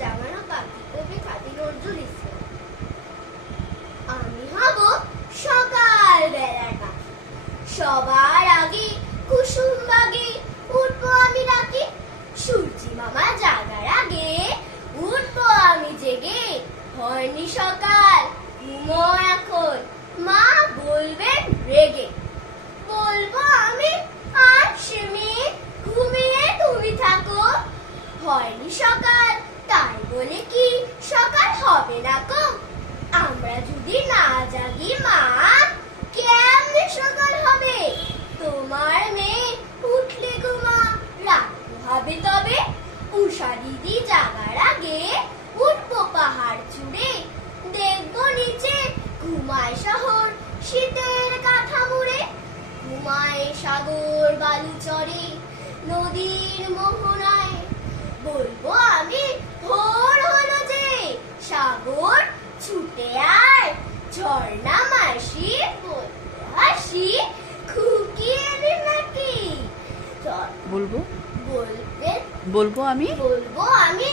জাগানো পাখি কবি কাজী নজরুল ইসলাম। আমি হব সকাল বেলার পাখি, সবার আগে কুসুম বাগে উঠবো আমি ডাকি। সূর্যি মামা জাগার আগে উঠবো আমি জেগে। হয়নি সকাল, ঘুমো এখন, মা বলবেন রেগে। বলবো আমি আর সে মেয়ে, ঘুমিয়ে তুমি থাকো। হয়নি সকাল, তাই বলে কি সকাল হবে না কো? আমরা যদি না জাগি মা, কেমনে সকাল হবে? তোমার মেয়ে উঠলে গো মা, রাত হবে তবে। উষা দিদি জাগার আগে উঠবো পাহাড় চূড়ে। দেখবো নিচে ঘুমায় শহর শীতের কাঁথা মুড়ে। ঘুমায় সাগর বালু চরে নদীর মোহনায়। বলবো আমি ভোর হলো যে, সাগর ছুটে আয়। ঝর্ণা মাসি বলবে হাসি, খুকিয়ে দিন নাকি? বলবো বলবে বলবো আমি বলবো আমি